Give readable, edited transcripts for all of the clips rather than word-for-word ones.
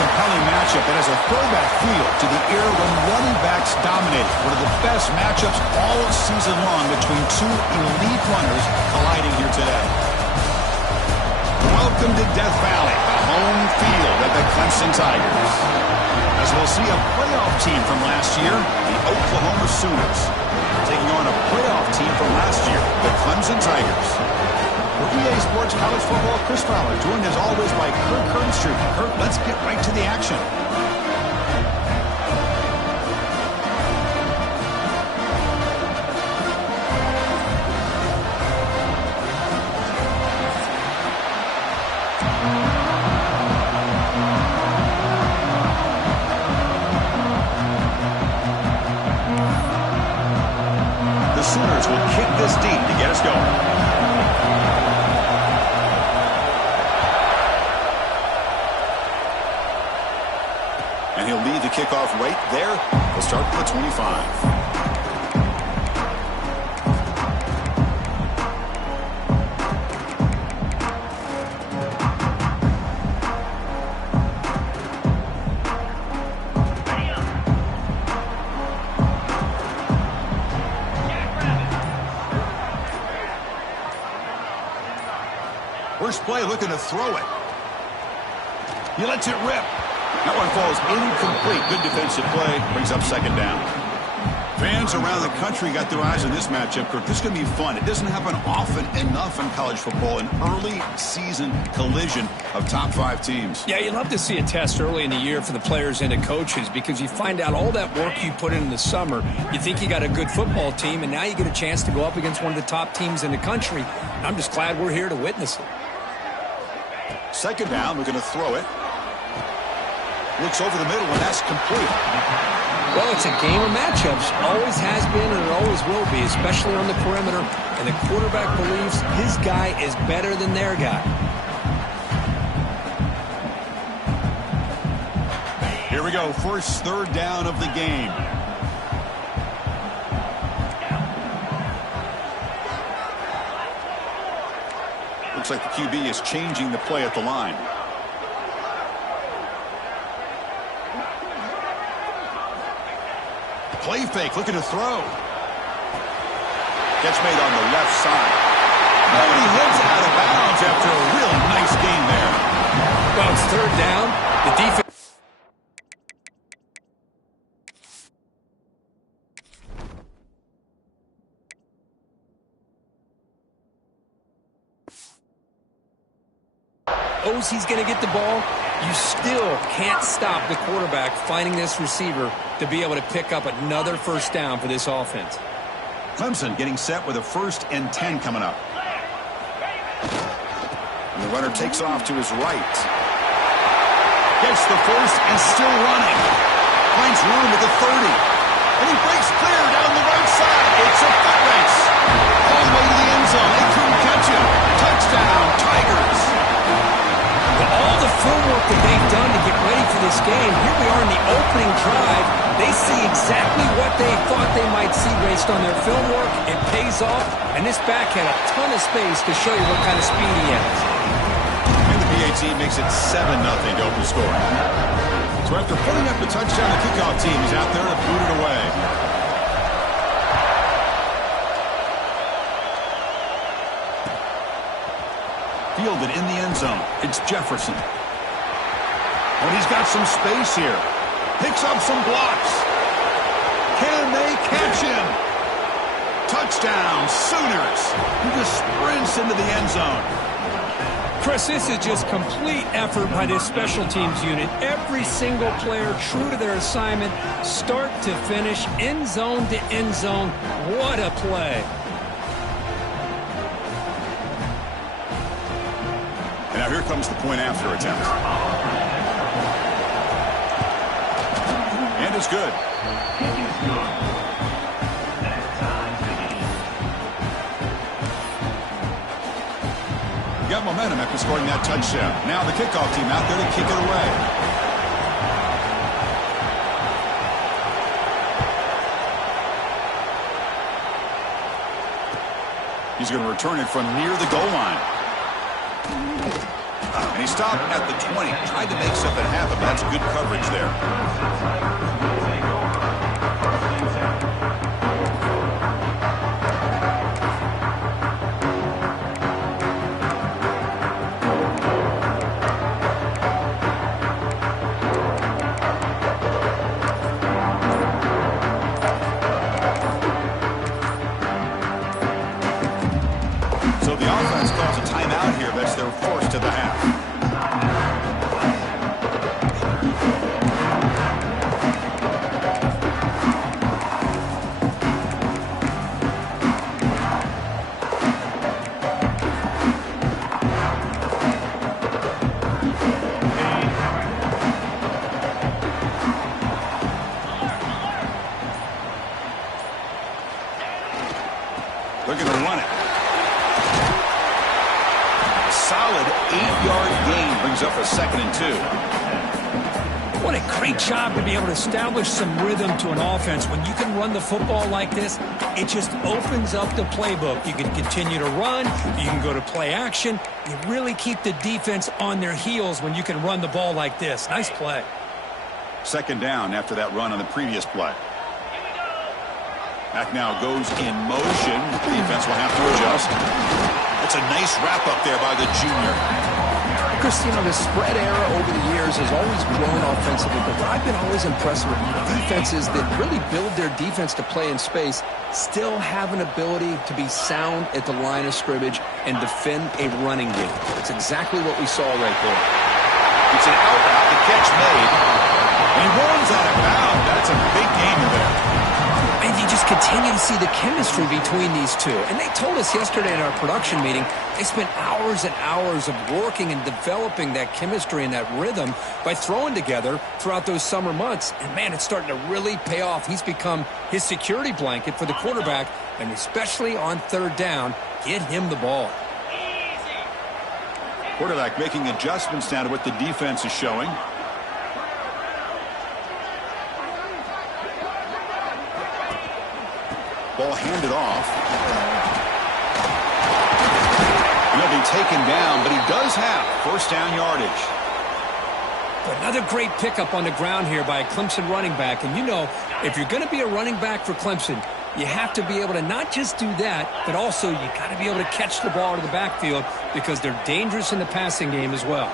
compelling matchup that has a throwback feel to the era when running backs dominated. One of the best matchups all season long between two elite runners colliding here today. Welcome to Death Valley, the home field of the Clemson Tigers. As we'll see a playoff team from last year, the Oklahoma Sooners, taking on a playoff team from last year, the Clemson Tigers. For EA Sports College Football, Chris Fowler, joined as always by Kirk Herbstreit. Kirk, let's get right to the action. The Sooners will kick this deep to get us going. And he'll lead the kickoff right there. We'll start at the 25. First play, looking to throw it. He lets it rip. That one falls incomplete. Good defensive play. Brings up second down. Fans around the country got their eyes on this matchup, Kirk. This is going to be fun. It doesn't happen often enough in college football, an early season collision of top 5 teams. Yeah, you love to see a test early in the year for the players and the coaches because you find out all that work you put in the summer. You think you got a good football team, and now you get a chance to go up against one of the top teams in the country. And I'm just glad we're here to witness it. Second down, we're going to throw it. Looks over the middle, and that's complete. Well, it's a game of matchups. Always has been, and it always will be, especially on the perimeter. And the quarterback believes his guy is better than their guy. Here we go. First third down of the game. Looks like the QB is changing the play at the line. Play fake, looking to throw. Catch made on the left side. Oh, and he heads out of bounds after a really nice gain there. Well, it's third down. The defense. He's going to get the ball. You still can't stop the quarterback finding this receiver to be able to pick up another first down for this offense. Clemson getting set with a 1st and 10 coming up. And the runner takes off to his right. Gets the first and still running. Finds room at the 30. And he breaks clear down the right side. It's a foot race. All the way to the end zone. They couldn't catch him. Touchdown, Tigers. All the film work that they've done to get ready for this game, here we are in the opening drive. They see exactly what they thought they might see based on their film work. It pays off, and this back had a ton of space to show you what kind of speed he has. And the PAT makes it 7-0 to open scoring. So after putting up the touchdown, the kickoff team is out there to boot it away. Fielded in the end zone. It's Jefferson. Oh, he's got some space here. Picks up some blocks. Can they catch him? Touchdown, Sooners. He just sprints into the end zone. Chris, this is just complete effort by this special teams unit. Every single player true to their assignment, start to finish, end zone to end zone. What a play. Now here comes the point after attempt. And it's good. Got momentum after scoring that touchdown. Now the kickoff team out there to kick it away. He's going to return it from near the goal line. And he stopped at the 20. Tried to make something happen. That's good coverage there. So the offense calls a timeout here. That's their first of the half. They're going to run it. Solid 8-yard gain brings up a 2nd and 2. What a great job to be able to establish some rhythm to an offense. When you can run the football like this, it just opens up the playbook. You can continue to run. You can go to play action. You really keep the defense on their heels when you can run the ball like this. Nice play. 2nd down after that run on the previous play. Mack now goes in motion. Defense will have to adjust. That's a nice wrap-up there by the junior. Chris, you know, the spread era over the years has always grown offensively, but what I've been always impressed with defenses that really build their defense to play in space still have an ability to be sound at the line of scrimmage and defend a running game. That's exactly what we saw right there. It's an out route. The catch made. And he runs out of bounds. That's a big gain there. And you just continue to see the chemistry between these two. And they told us yesterday in our production meeting, they spent hours and hours of working and developing that chemistry and that rhythm by throwing together throughout those summer months. And, man, it's starting to really pay off. He's become his security blanket for the quarterback, and especially on 3rd down, get him the ball. Quarterback making adjustments now to what the defense is showing. Ball handed off. He'll be taken down, but he does have 1st down yardage. Another great pickup on the ground here by a Clemson running back. And you know, if you're going to be a running back for Clemson, you have to be able to not just do that, but also you got to be able to catch the ball to the backfield because they're dangerous in the passing game as well.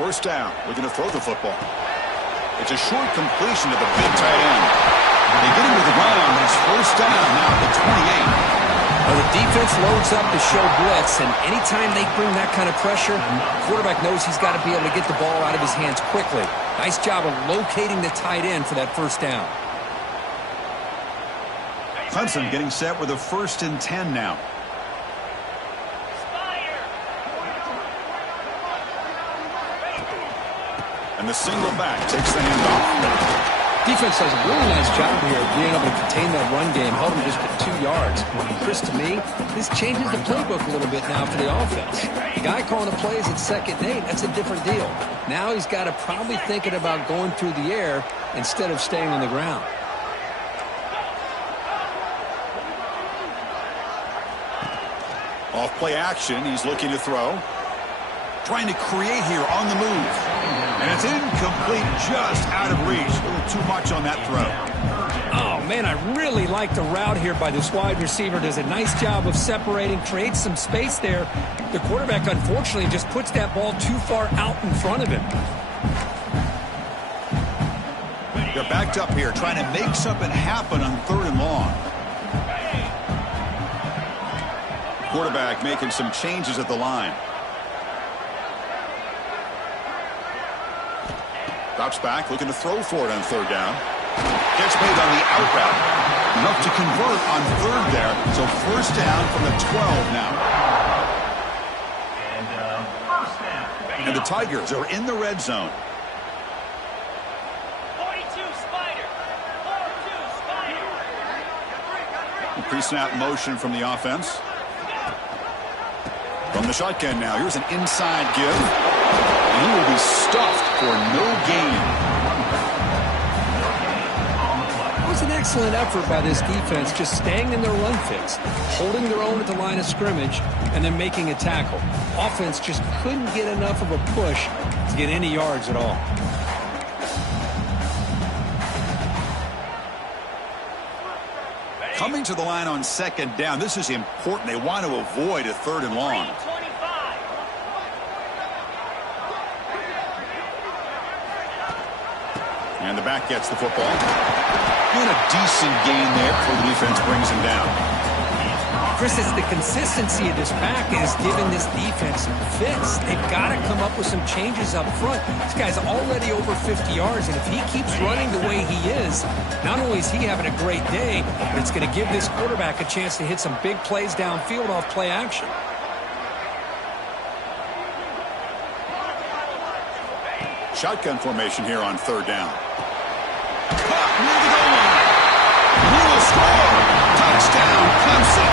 First down. We're going to throw the football. It's a short completion to the big tight end. They get him to the ground, but it's 1st down now at the 28. Well, the defense loads up to show blitz, and anytime they bring that kind of pressure, the quarterback knows he's got to be able to get the ball out of his hands quickly. Nice job of locating the tight end for that 1st down. Clemson getting set with a 1st and 10 now. And the single back takes the handoff. Defense does a really nice job here of being able to contain that run game, held him just at 2 yards. Chris, to me, this changes the playbook a little bit now for the offense. The guy calling the plays at 2nd and 8, that's a different deal. Now he's got to probably thinking about going through the air instead of staying on the ground. Off play action, he's looking to throw. Trying to create here on the move. And it's incomplete, just out of reach. A little too much on that throw. Oh, man, I really like the route here by this wide receiver. Does a nice job of separating, creates some space there. The quarterback, unfortunately, just puts that ball too far out in front of him. They're backed up here, trying to make something happen on 3rd and long. Quarterback making some changes at the line. Drops back, looking to throw for it on 3rd down. Gets made on the out route. Enough to convert on 3rd there. So 1st down from the 12 now. And the Tigers are in the red zone. 42 Spider. 42 Spider. Pre-snap motion from the offense. From the shotgun now. Here's an inside give. And he will be stuffed for no gain. excellent effort by this defense, just staying in their run fix, holding their own at the line of scrimmage, and then making a tackle. Offense just couldn't get enough of a push to get any yards at all. Coming to the line on second down. This is important. They want to avoid a 3rd and long. 25. And the back gets the football. And a decent gain there before the defense brings him down. Chris, it's the consistency of this back is giving this defense some fits. They've got to come up with some changes up front. This guy's already over 50 yards, and if he keeps running the way he is, not only is he having a great day, but it's going to give this quarterback a chance to hit some big plays downfield off play action. Shotgun formation here on 3rd down. Caught near the goal line. He will score. Touchdown, Clemson.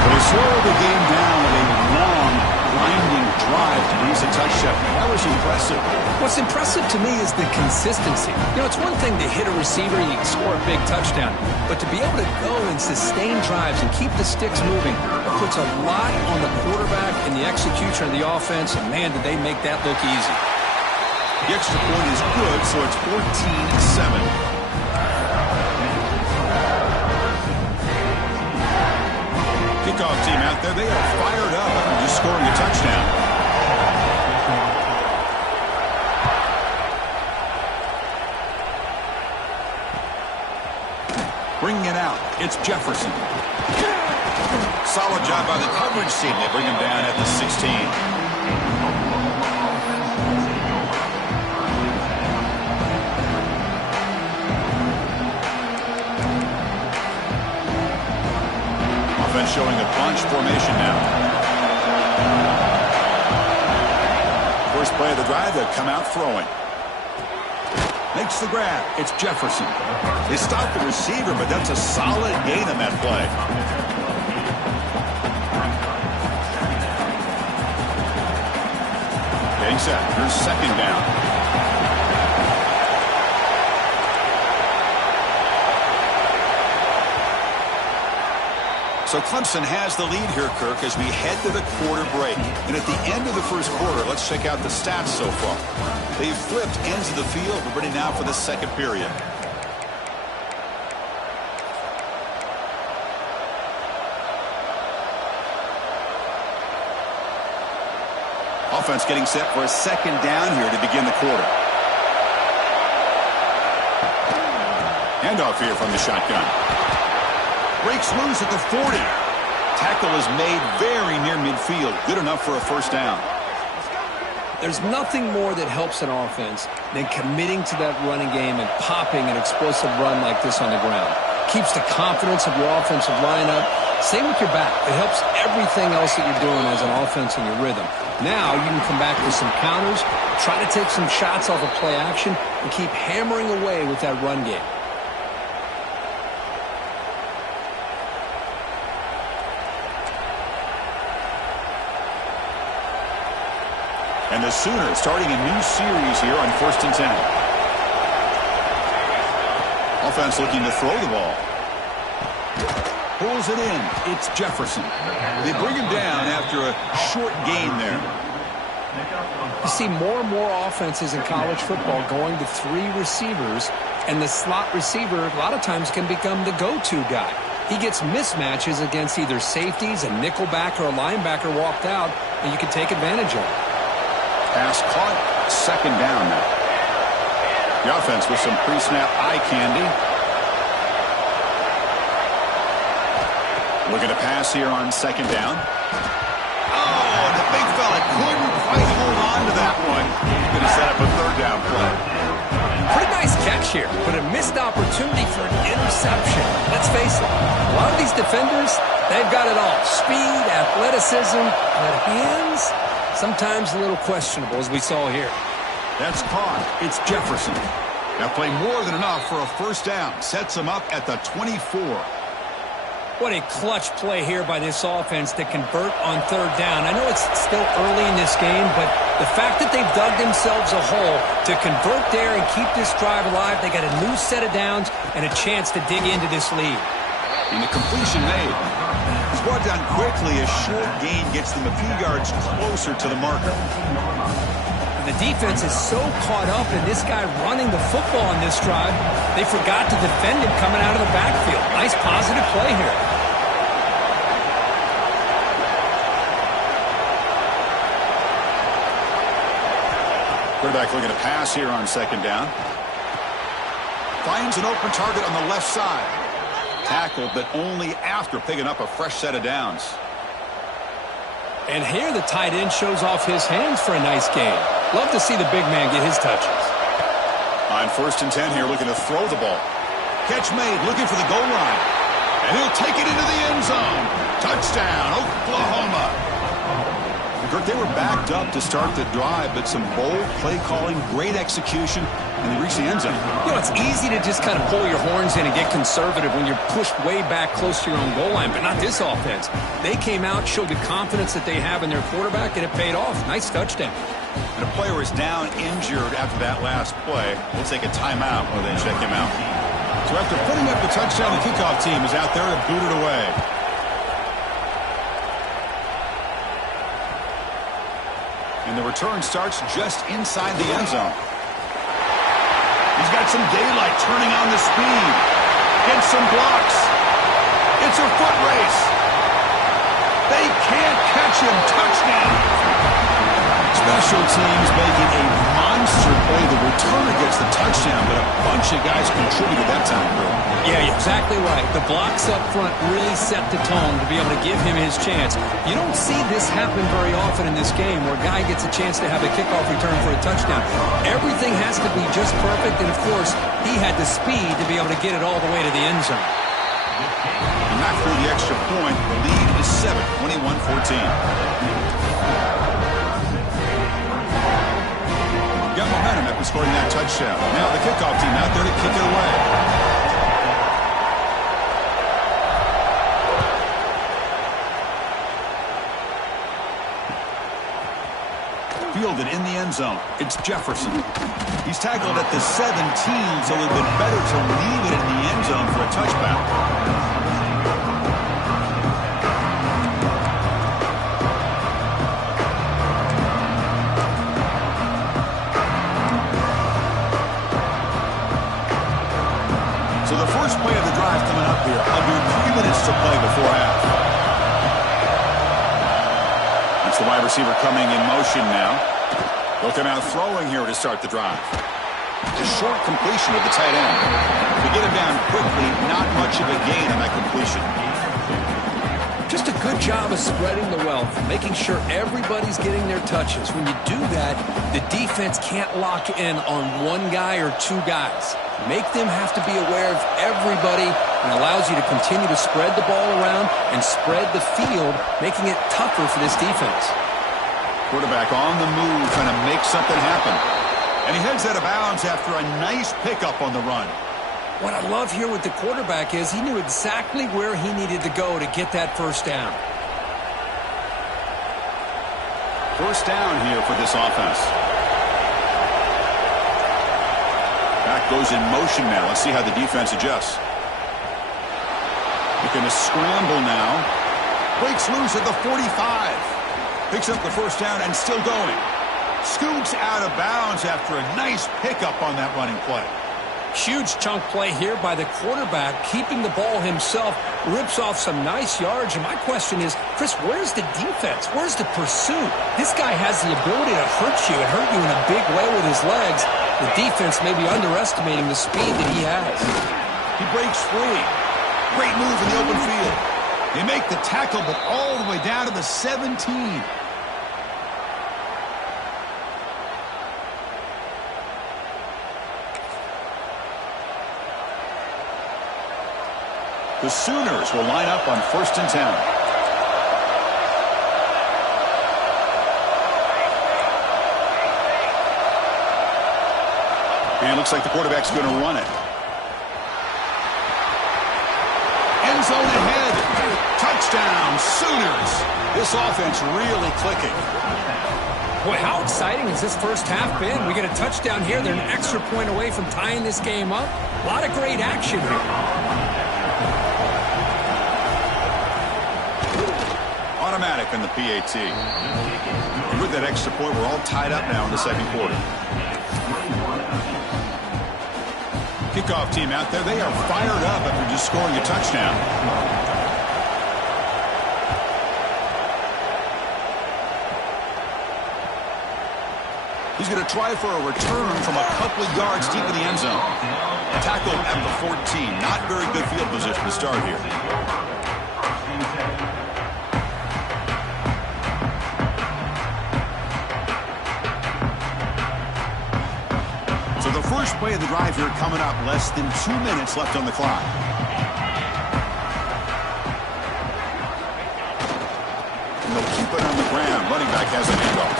They slow the game down with a long, winding drive to produce a touchdown. That was impressive. What's impressive to me is the consistency. You know, it's one thing to hit a receiver and you can score a big touchdown, but to be able to go and sustain drives and keep the sticks moving, it puts a lot on the quarterback and the execution of the offense, and man, did they make that look easy. The extra point is good, so it's 14-7. Kickoff team out there, they are fired up after just scoring a touchdown. Bringing it out, it's Jefferson. Solid job by the coverage team. They bring him down at the 16. Offense showing a bunch formation now. First play of the drive, they come out throwing. Makes the grab. It's Jefferson. They stop the receiver, but that's a solid gain on that play. Getting set. Here's 2nd down. So Clemson has the lead here, Kirk, as we head to the quarter break. And at the end of the first quarter, let's check out the stats so far. They've flipped ends of the field. We're ready now for the second period. Offense getting set for a 2nd down here to begin the quarter. Handoff here from the shotgun. Breaks loose at the 40. Tackle is made very near midfield. Good enough for a 1st down. There's nothing more that helps an offense than committing to that running game and popping an explosive run like this on the ground. Keeps the confidence of your offensive lineup. Same with your back. It helps everything else that you're doing as an offense in your rhythm. Now you can come back with some counters, try to take some shots off of play action, and keep hammering away with that run game. And the Sooners starting a new series here on 1st and 10. Offense looking to throw the ball. Pulls it in. It's Jefferson. They bring him down after a short gain there. You see more and more offenses in college football going to 3 receivers, and the slot receiver a lot of times can become the go-to guy. He gets mismatches against either safeties, a nickelback, or a linebacker walked out, and you can take advantage of it. Pass caught. 2nd down now. The offense with some pre-snap eye candy. Looking to pass here on 2nd down. Oh, the big fella couldn't quite hold on to that one. He's going to set up a 3rd down play. Pretty nice catch here, but a missed opportunity for an interception. Let's face it, a lot of these defenders, they've got it all. Speed, athleticism, but hands, sometimes a little questionable, as we saw here. That's caught. It's Jefferson. That play more than enough for a 1st down. Sets him up at the 24. What a clutch play here by this offense to convert on third down. I know it's still early in this game, but the fact that they've dug themselves a hole to convert there and keep this drive alive, they got a new set of downs and a chance to dig into this lead. And the completion made. It's brought down quickly. A short gain gets them a few yards closer to the marker. The defense is so caught up in this guy running the football on this drive, they forgot to defend him coming out of the backfield. Nice positive play here. Quarterback looking to pass here on second down. Finds an open target on the left side. Tackled, but only after picking up a fresh set of downs. And here the tight end shows off his hands for a nice gain. Love to see the big man get his touches. On 1st and 10 here, looking to throw the ball. Catch made, looking for the goal line. And he'll take it into the end zone. Touchdown, Oklahoma. Kirk, they were backed up to start the drive, but some bold play calling, great execution, and they reached the end zone. You know, it's easy to just kind of pull your horns in and get conservative when you're pushed way back close to your own goal line, but not this offense. They came out, showed the confidence that they have in their quarterback, and it paid off. Nice touchdown. And a player is down injured after that last play. We'll take a timeout while they check him out. So after putting up the touchdown, the kickoff team is out there to boot it away. And the return starts just inside the end zone. He's got some daylight, turning on the speed. Gets some blocks. It's a foot race. They can't catch him. Touchdown. Special teams making a monster play. The returner gets the touchdown, but a bunch of guys contributed that time. Yeah, you're exactly right. The blocks up front really set the tone to be able to give him his chance. You don't see this happen very often in this game where a guy gets a chance to have a kickoff return for a touchdown. Everything has to be just perfect, and of course, he had the speed to be able to get it all the way to the end zone. And not through the extra point. The lead is 7, 21-14. Got momentum after scoring that touchdown. Now the kickoff team out there to kick it away. Fielded in the end zone. It's Jefferson. He's tackled at the 17, so it would have been better to leave it in the end zone for a touchback. So the first play of the drive coming up here. Under 3 minutes to play before half. That's the wide receiver coming in motion now. Looking out throwing here to start the drive. A short completion with the tight end. To get him down quickly, not much of a gain on that completion. Just a good job of spreading the wealth, making sure everybody's getting their touches. When you do that, the defense can't lock in on one guy or two guys. Make them have to be aware of everybody and allows you to continue to spread the ball around and spread the field, making it tougher for this defense. Quarterback on the move, trying to make something happen. And he heads out of bounds after a nice pickup on the run. What I love here with the quarterback is he knew exactly where he needed to go to get that first down. First down here for this offense. Back goes in motion now. Let's see how the defense adjusts. Looking to scramble now. Breaks loose at the 45. Picks up the first down and still going. Scoots out of bounds after a nice pickup on that running play. Huge chunk play here by the quarterback, keeping the ball himself, rips off some nice yards. And my question is, Chris, where's the defense? Where's the pursuit? This guy has the ability to hurt you and hurt you in a big way with his legs. The defense may be underestimating the speed that he has. He breaks free. Great move in the open field. They make the tackle, but all the way down to the 17. The Sooners will line up on 1st and 10. And it looks like the quarterback's going to run it. End zone ahead. Touchdown, Sooners. This offense really clicking. Boy, how exciting has this first half been? We get a touchdown here. They're an extra point away from tying this game up. A lot of great action here. Automatic in the PAT. And with that extra point, we're all tied up now in the second quarter. Kickoff team out there, they are fired up after just scoring a touchdown. He's going to try for a return from a couple of yards deep in the end zone. Tackled at the 14. Not very good field position to start here. So the first play of the drive here coming up. Less than 2 minutes left on the clock. And they'll keep it on the ground. Running back has a handoff.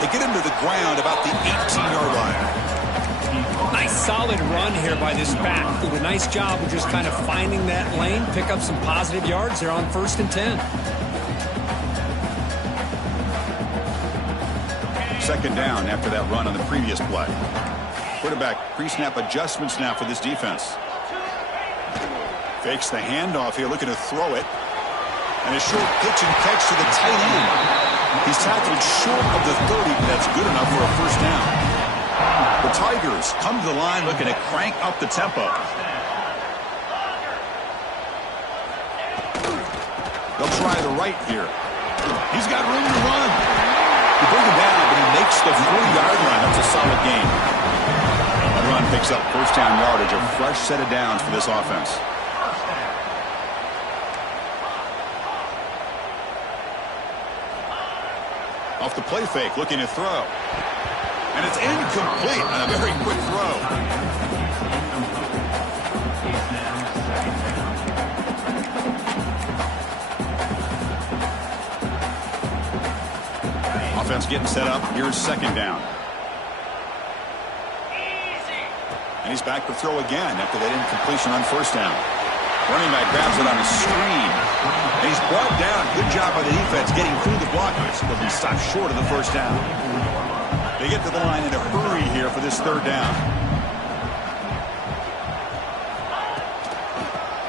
They get him to the ground about the 18-yard line. Nice solid run here by this back. Did a nice job of just kind of finding that lane, pick up some positive yards. They're on 1st and 10. Second down after that run on the previous play. Quarterback pre-snap adjustments now for this defense. Fakes the handoff here, looking to throw it. And a short pitch and catch to the tight end. He's tackled short of the 30, but that's good enough for a first down. The Tigers come to the line looking to crank up the tempo. They'll try the right here. He's got room to run. He brings him down, but he makes the 4-yard line. That's a solid gain. The run picks up first down yardage, a fresh set of downs for this offense. Off the play fake, looking to throw. And it's incomplete on a very quick throw. Offense getting set up. Here's second down. And he's back to throw again after that incompletion on first down. Running back grabs it on a screen. And he's brought down. Good job by the defense getting through the blockers. But he stopped short of the first down. They get to the line in a hurry here for this third down.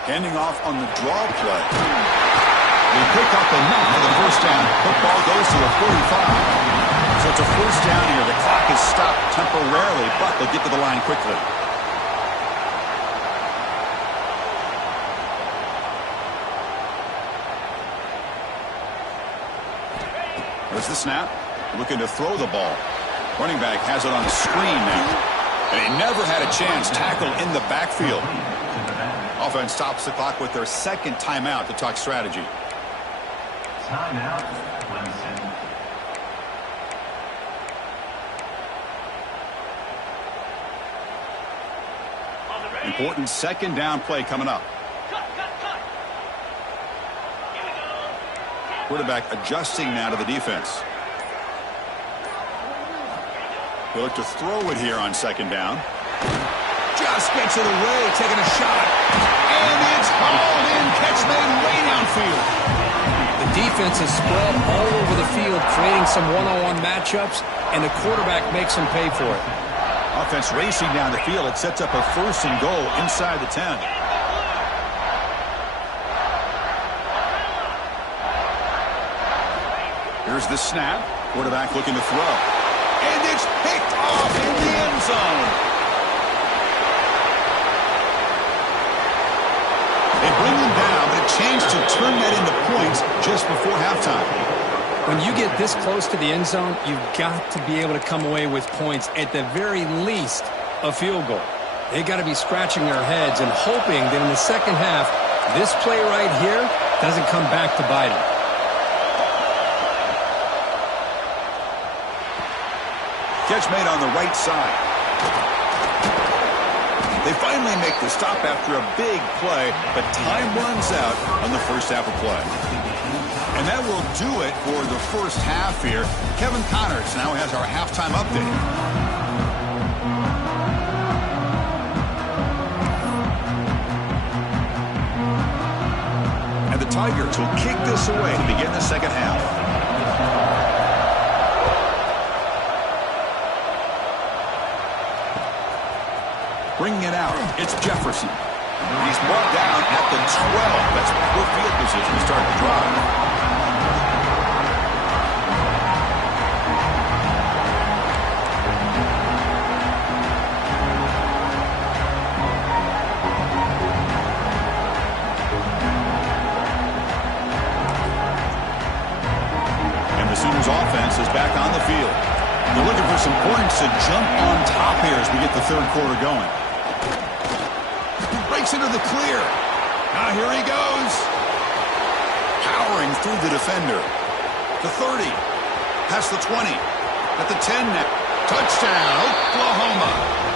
Handing off on the draw play. They pick up enough for the first down. Football goes to the 45. So it's a first down here. The clock is stopped temporarily, but they'll get to the line quickly. There's the snap. Looking to throw the ball. Running back has it on the screen now. And he never had a chance. Tackle in the backfield. Offense stops the clock with their second timeout to talk strategy. Timeout, Clemson. Important second down play coming up. Quarterback adjusting now to the defense. We'll look to throw it here on second down. Just gets it away, taking a shot. And it's hauled in. Catch made way downfield. The defense is spread all over the field, creating some one-on-one matchups, and the quarterback makes them pay for it. Offense racing down the field. It sets up a first and goal inside the 10. Here's the snap. Quarterback looking to throw. And it's picked off in the end zone. They bring him down, but a chance to turn that into points just before halftime. When you get this close to the end zone, you've got to be able to come away with points, at the very least, a field goal. They got to be scratching their heads and hoping that in the second half, this play right here doesn't come back to bite them. Catch made on the right side. They finally make the stop after a big play, but time runs out on the first half of play. And that will do it for the first half here. Kevin Connors now has our halftime update. Tigers will kick this away to begin the second half. Bringing it out, it's Jefferson. He's brought down at the 12. That's poor field position to start the drive. Offense is back on the field. They're looking for some points to jump on top here as we get the third quarter going. Breaks into the clear. Now here he goes. Powering through the defender. The 30. Past the 20. At the 10 now. Touchdown, Oklahoma.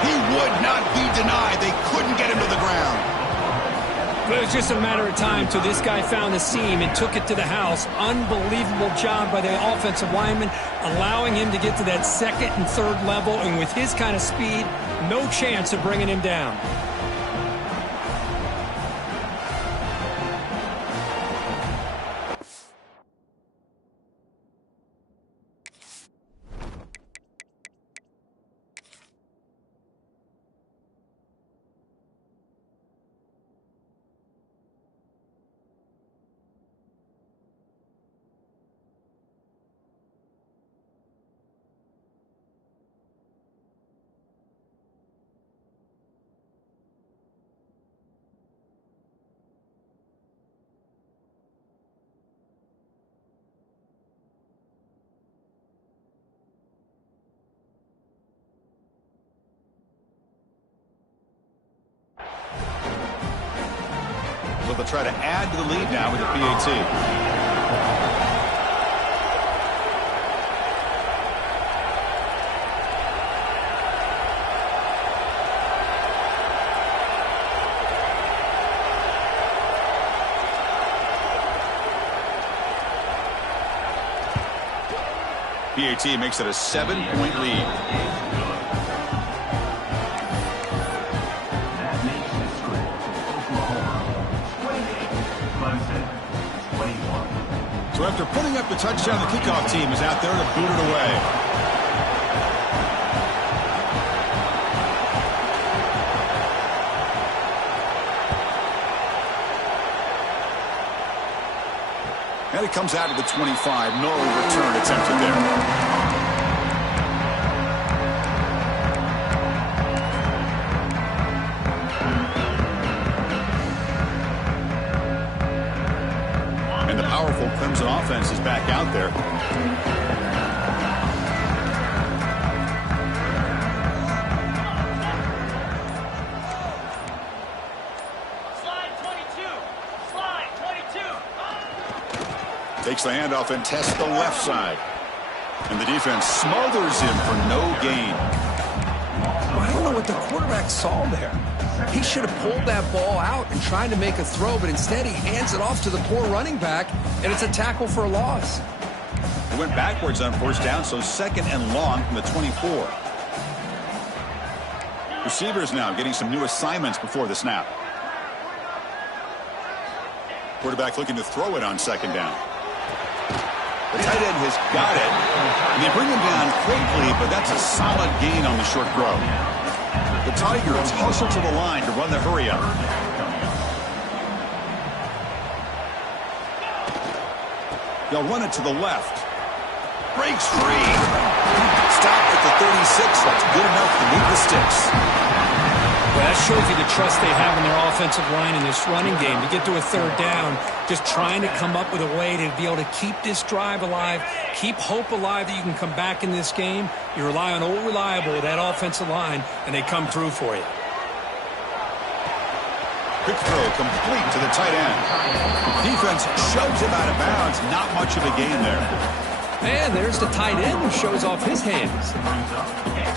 He would not be denied. They couldn't get him to the ground. It was just a matter of time till this guy found the seam and took it to the house. Unbelievable job by the offensive lineman, allowing him to get to that second and third level. And with his kind of speed, no chance of bringing him down. So they'll try to add to the lead now with the PAT. PAT makes it a 7-point lead. So after putting up the touchdown, the kickoff team is out there to boot it away. And it comes out of the 25. No return attempted there. Clemson offense is back out there. Slide 22. Slide 22. Takes the handoff and tests the left side. And the defense smothers him for no gain. Well, I don't know what the quarterback saw there. He should have pulled that ball out and tried to make a throw, but instead he hands it off to the poor running back, and it's a tackle for a loss. He went backwards on first down, so second and long from the 24. Receivers now getting some new assignments before the snap. Quarterback looking to throw it on second down. The tight end has got it, and they bring him down quickly, but that's a solid gain on the short throw. The Tigers hustle to the line to run the hurry-up. They'll run it to the left. Breaks free. Stopped at the 36. That's good enough to move the sticks. Well, that shows you the trust they have in their offensive line in this running game. To get to a third down, just trying to come up with a way to be able to keep this drive alive, keep hope alive that you can come back in this game. You rely on Old Reliable with that offensive line, and they come through for you. Quick throw complete to the tight end. Defense shoves him out of bounds. Not much of a gain there. And there's the tight end who shows off his hands.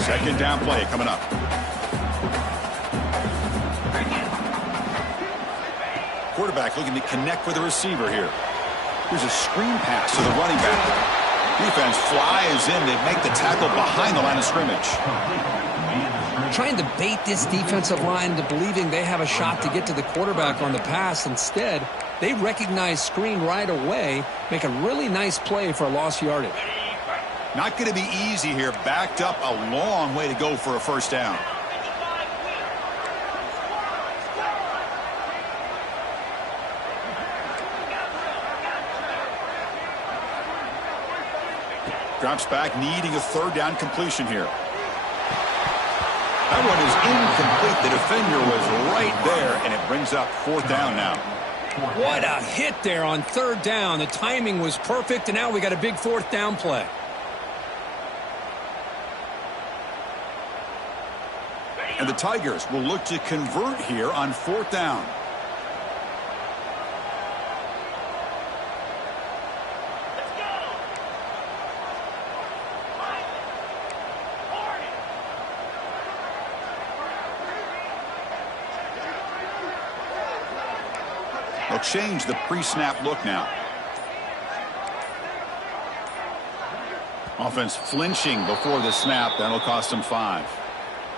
Second down play coming up. Quarterback looking to connect with the receiver here. Here's a screen pass to the running back. Defense flies in. They make the tackle behind the line of scrimmage. trying to bait this defensive line into believing they have a shot to get to the quarterback on the pass. Instead, they recognize screen right away, make a really nice play for a lost yardage. Not going to be easy here. Backed up a long way to go for a first down. Drops back, needing a third down completion here. That one is incomplete. The defender was right there, and it brings up fourth down now. What a hit there on third down. The timing was perfect, and now we got a big fourth down play. And the Tigers will look to convert here on fourth down. They'll change the pre-snap look now. Offense flinching before the snap. That'll cost him 5.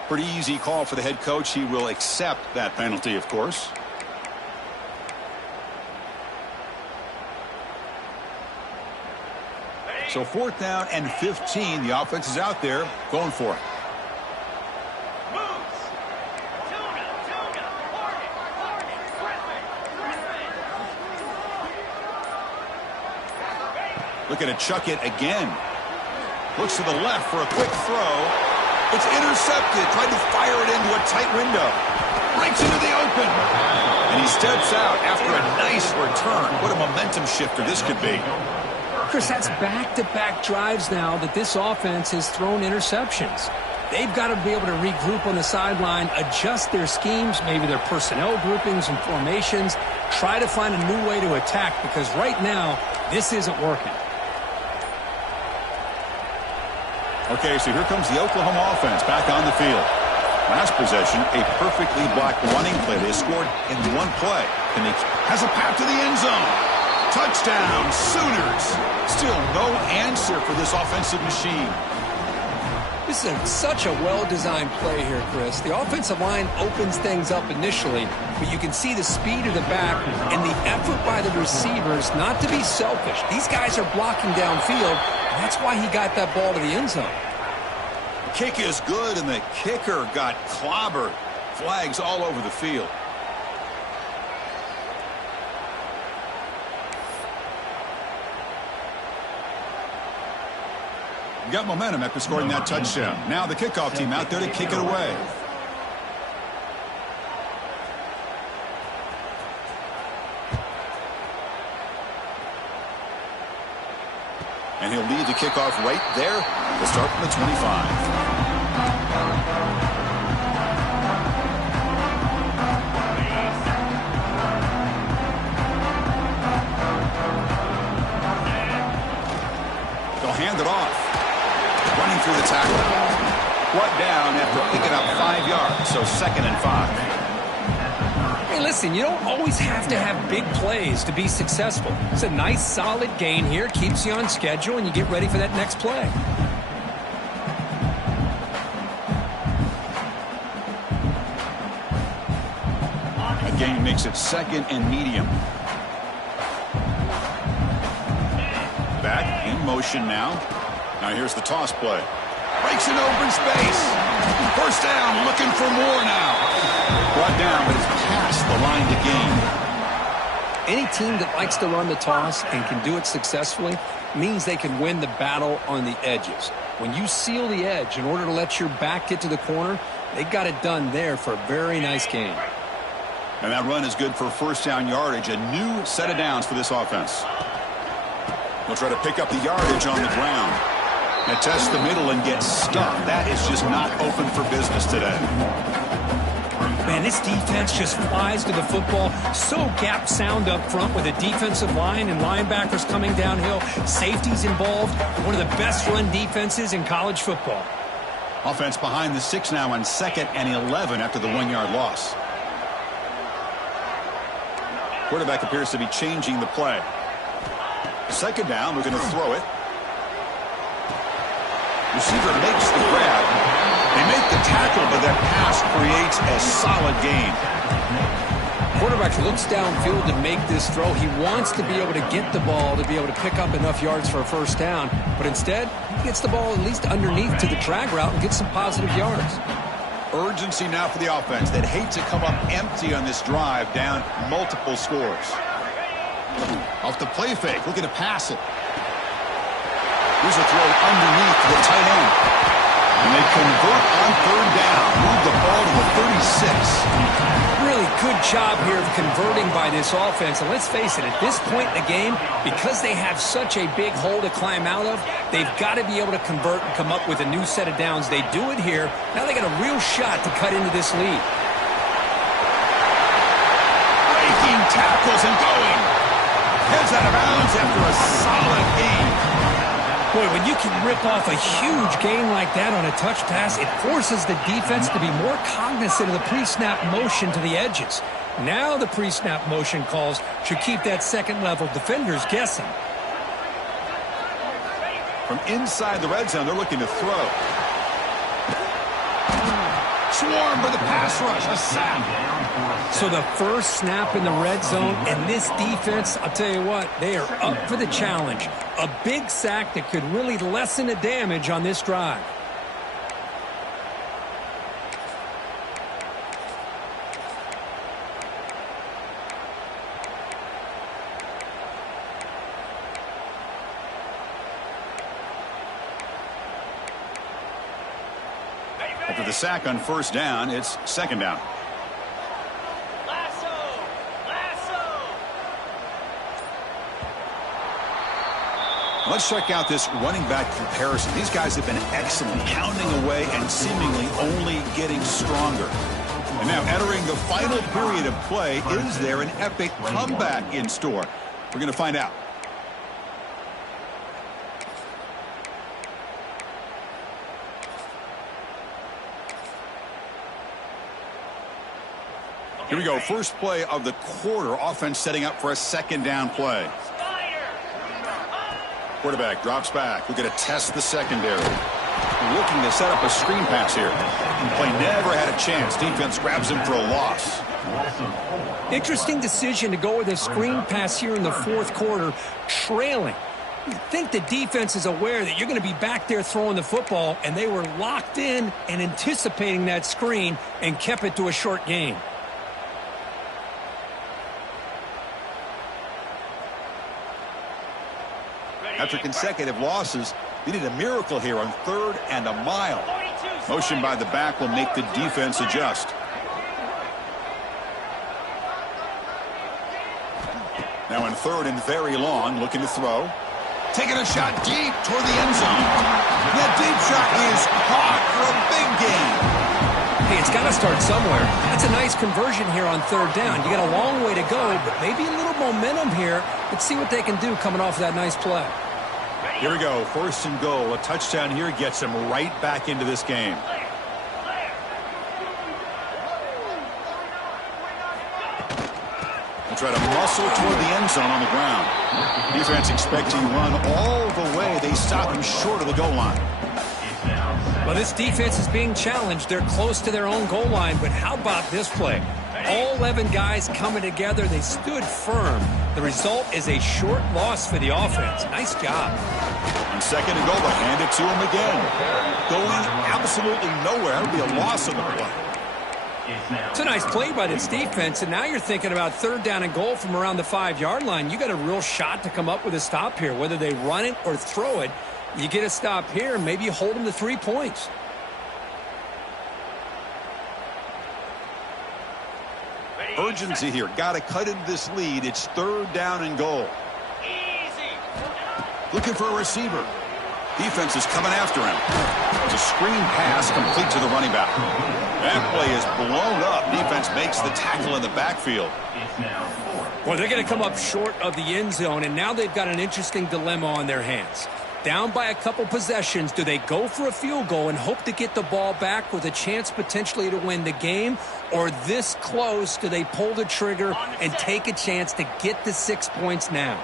Pretty easy call for the head coach. He will accept that penalty, of course. So fourth down and 15. The offense is out there going for it. Looking to chuck it again. Looks to the left for a quick throw. It's intercepted. Tried to fire it into a tight window. Breaks into the open. And he steps out after a nice return. What a momentum shifter this could be. Chris, that's back-to-back drives now that this offense has thrown interceptions. They've got to be able to regroup on the sideline, adjust their schemes, maybe their personnel groupings and formations, try to find a new way to attack, because right now, this isn't working. Okay, so here comes the Oklahoma offense back on the field. Last possession, a perfectly blocked running play. They scored in one play. And he has a path to the end zone. Touchdown, Sooners. Still no answer for this offensive machine. This is such a well-designed play here, Chris. The offensive line opens things up initially, but you can see the speed of the back and the effort by the receivers not to be selfish. These guys are blocking downfield. That's why he got that ball to the end zone. The kick is good, and the kicker got clobbered. Flags all over the field. Got momentum after scoring that touchdown. Now the kickoff team out there to kick it away. And he'll lead the kickoff right there to start from the 25. They'll hand it off. Running through the tackle. Brought down after picking up 5 yards, so 2nd and 5. Hey, listen, you don't always have to have big plays to be successful. It's a nice, solid gain here, keeps you on schedule, and you get ready for that next play. A gain makes it 2nd and medium. Back in motion now. Now here's the toss play. Breaks in open space. First down, looking for more now. Brought down, but it's past the line to gain. Any team that likes to run the toss and can do it successfully means they can win the battle on the edges. When you seal the edge in order to let your back get to the corner, they got it done there for a very nice gain. And that run is good for first down yardage. A new set of downs for this offense. They'll try to pick up the yardage on the ground. And test the middle and get stuck. That is just not open for business today. Man, this defense just flies to the football. So gap sound up front with a defensive line and linebackers coming downhill. Safeties involved. One of the best run defenses in college football. Offense behind the 6 now on 2nd and 11 after the 1-yard loss. Quarterback appears to be changing the play. 2nd down, we're going to throw it. Receiver makes the grab. They make the tackle, but that pass creates a solid gain. Quarterback looks downfield to make this throw. He wants to be able to get the ball to be able to pick up enough yards for a first down, but instead, he gets the ball at least underneath to the drag route and gets some positive yards. Urgency now for the offense that hates to come up empty on this drive, down multiple scores. Off the play fake, looking to pass it. Here's a throw underneath the tight end. And they convert on third down. Move the ball to the 36. Really good job here of converting by this offense. And let's face it, at this point in the game, because they have such a big hole to climb out of, they've got to be able to convert and come up with a new set of downs. They do it here. Now they got a real shot to cut into this lead. Breaking tackles and going. Heads out of bounds after a solid gain. Boy, when you can rip off a huge gain like that on a touch pass, it forces the defense to be more cognizant of the pre-snap motion to the edges. Now the pre-snap motion calls should keep that second-level defenders guessing. From inside the red zone, they're looking to throw. Swarm for the pass rush, a sack. So the first snap in the red zone, and this defense, I'll tell you what, they are up for the challenge. A big sack that could really lessen the damage on this drive. After the sack on first down, it's second down. Let's check out this running back comparison. These guys have been excellent, pounding away and seemingly only getting stronger. And now entering the final period of play, is there an epic comeback in store? We're going to find out. Here we go. First play of the quarter. Offense setting up for a second down play. Quarterback drops back. We're going to test the secondary. Looking to set up a screen pass here. Play never had a chance. Defense grabs him for a loss. Interesting decision to go with a screen pass here in the fourth quarter, trailing. You think the defense is aware that you're going to be back there throwing the football, and they were locked in and anticipating that screen and kept it to a short gain. After consecutive losses, they need a miracle here on third and a mile. Motion by the back will make the defense adjust. Now in third and very long, looking to throw. Taking a shot deep toward the end zone. That deep shot is caught for a big gain. Hey, it's got to start somewhere. That's a nice conversion here on third down. You got a long way to go, but maybe a little momentum here. Let's see what they can do coming off of that nice play. Here we go. First and goal. A touchdown here gets them right back into this game. They'll try to muscle toward the end zone on the ground. Defense expecting run all the way. They stop him short of the goal line. Well, this defense is being challenged. They're close to their own goal line, but how about this play? All 11 guys coming together. They stood firm. The result is a short loss for the offense. Nice job. On second and goal, they'll hand it to him again. Going absolutely nowhere. It'll be a loss on the play. It's a nice play by this defense, and now you're thinking about third down and goal from around the 5-yard line. You got a real shot to come up with a stop here. Whether they run it or throw it, you get a stop here, maybe you hold them to 3 points. Urgency here. Got to cut into this lead. It's third down and goal. Looking for a receiver. Defense is coming after him. It's a screen pass complete to the running back. That play is blown up. Defense makes the tackle in the backfield. Well, they're going to come up short of the end zone, and now they've got an interesting dilemma on their hands. Down by a couple possessions, do they go for a field goal and hope to get the ball back with a chance potentially to win the game? Or this close, do they pull the trigger and take a chance to get the 6 points now?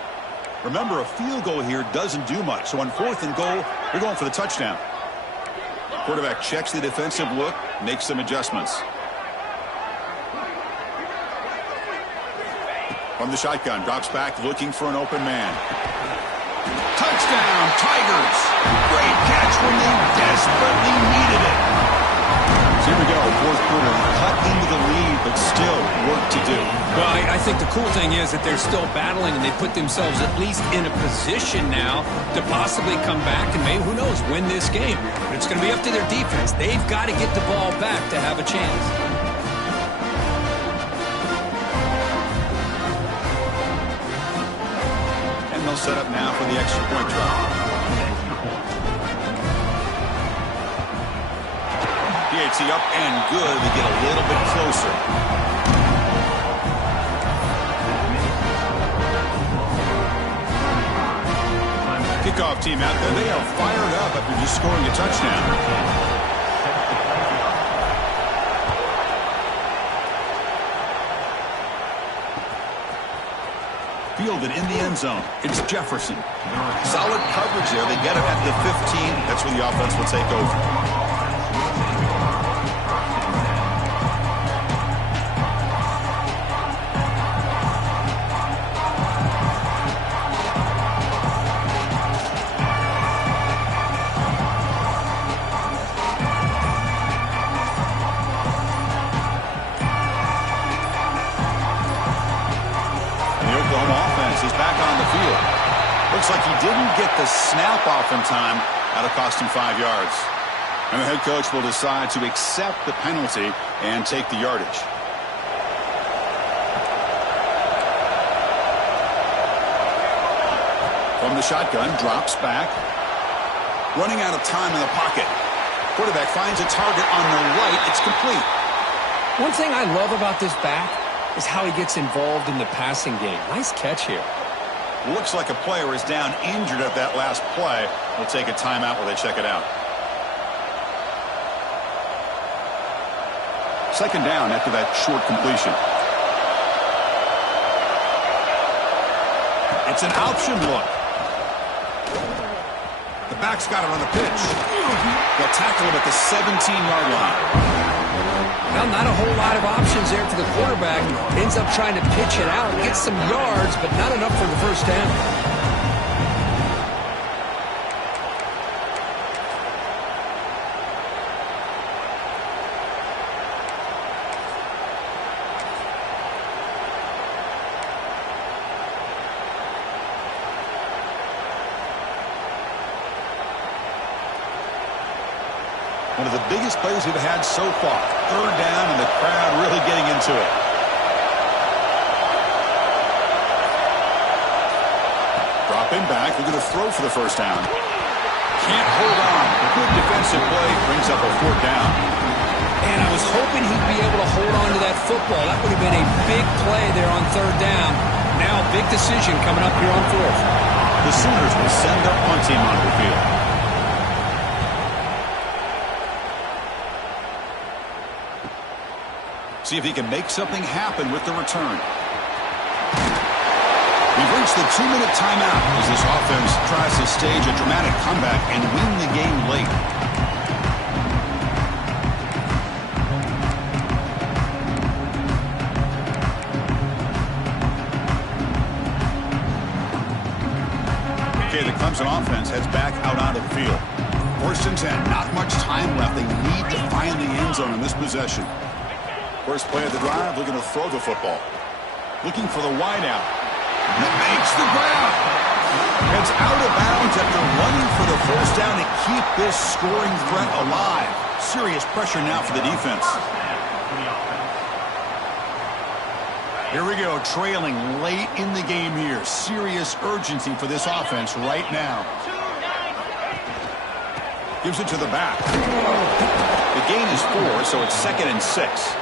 Remember, a field goal here doesn't do much. So on fourth and goal, they're going for the touchdown. Quarterback checks the defensive look, makes some adjustments. From the shotgun, drops back looking for an open man. Touchdown, Tigers! Great catch when they desperately needed it. So here we go, fourth quarter. Cut into the lead, but still work to do. Well, I think the cool thing is that they're still battling, and they put themselves at least in a position now to possibly come back and maybe, who knows, win this game. But it's going to be up to their defense. They've got to get the ball back to have a chance. And they'll set up now for the extra point try. PAT up and good to get a little bit closer. Kickoff team out there. They are fired up after just scoring a touchdown. Fielded in the end zone. It's Jefferson. Solid coverage there. They get him at the 15. That's where the offense will take over. Is back on the field. Looks like he didn't get the snap off in time. That'll cost him 5 yards. And the head coach will decide to accept the penalty and take the yardage. From the shotgun, drops back. Running out of time in the pocket. Quarterback finds a target on the right. It's complete. One thing I love about this back is how he gets involved in the passing game. Nice catch here. Looks like a player is down injured at that last play. We'll take a timeout while they check it out. Second down after that short completion. It's an option look. The back's got it on the pitch. They'll tackle him at the 17-yard line. Well, not a whole lot of options there for the quarterback. Ends up trying to pitch it out, gets some yards, but not enough for the first down. One of the biggest plays we've had so far. Third down and the crowd really getting into it. Dropping back. We're going to throw for the first down. Can't hold on. Good defensive play brings up a fourth down. And I was hoping he'd be able to hold on to that football. That would have been a big play there on third down. Now a big decision coming up here on fourth. The Sooners will send their punt team onto the field. See if he can make something happen with the return. We've reached the 2-minute timeout as this offense tries to stage a dramatic comeback and win the game late. Okay, the Clemson offense heads back out onto the field. First and 10, not much time left. They need to find the end zone in this possession. First play of the drive, looking to throw the football. Looking for the wideout. Makes the grab. Heads out of bounds after running for the first down to keep this scoring threat alive. Serious pressure now for the defense. Here we go, trailing late in the game here. Serious urgency for this offense right now. Gives it to the back. The gain is 4, so it's 2nd and 6.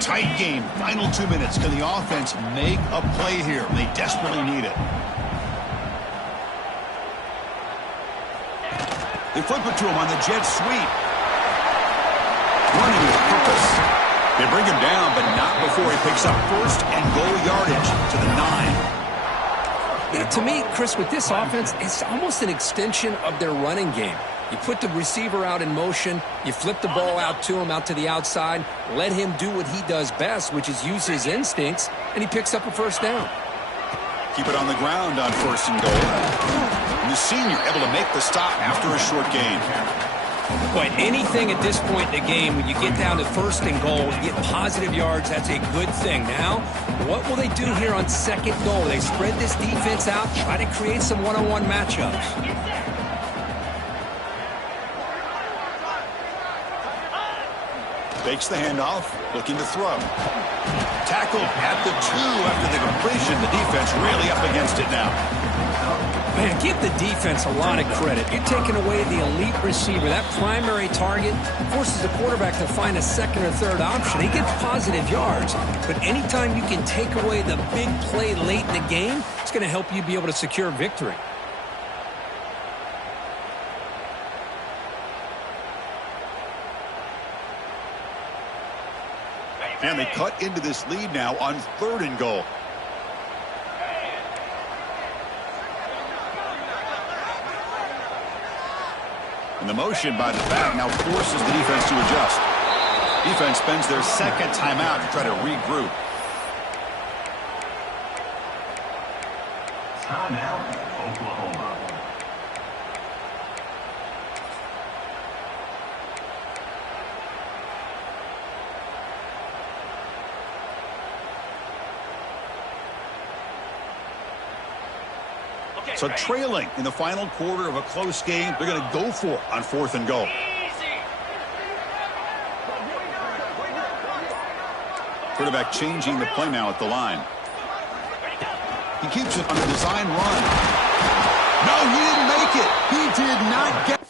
Tight game. Final 2 minutes. Can the offense make a play here? They desperately need it. They flip it to him on the jet sweep. Running with purpose. They bring him down, but not before he picks up first and goal yardage to the 9. Yeah, to me, Chris, with this offense, it's almost an extension of their running game. You put the receiver out in motion, you flip the ball out to him, out to the outside, let him do what he does best, which is use his instincts, and he picks up a first down. Keep it on the ground on 1st and goal. And the senior able to make the stop after a short gain. Boy, anything at this point in the game, when you get down to 1st and goal, you get positive yards, that's a good thing. Now, what will they do here on 2nd goal? They spread this defense out, try to create some one-on-one matchups. Fakes the handoff, looking to throw. Tackled at the 2 after the completion. The defense really up against it now. Man, give the defense a lot of credit. You're taking away the elite receiver. That primary target forces the quarterback to find a 2nd or 3rd option. He gets positive yards, but anytime you can take away the big play late in the game, it's going to help you be able to secure victory. And they cut into this lead now on 3rd and goal. And the motion by the back now forces the defense to adjust. Defense spends their 2nd timeout to try to regroup. Timeout, Oklahoma. So trailing in the final quarter of a close game, they're going to go for it on 4th and goal. Quarterback changing the play now at the line. He keeps it on a design run. No, he didn't make it. He did not get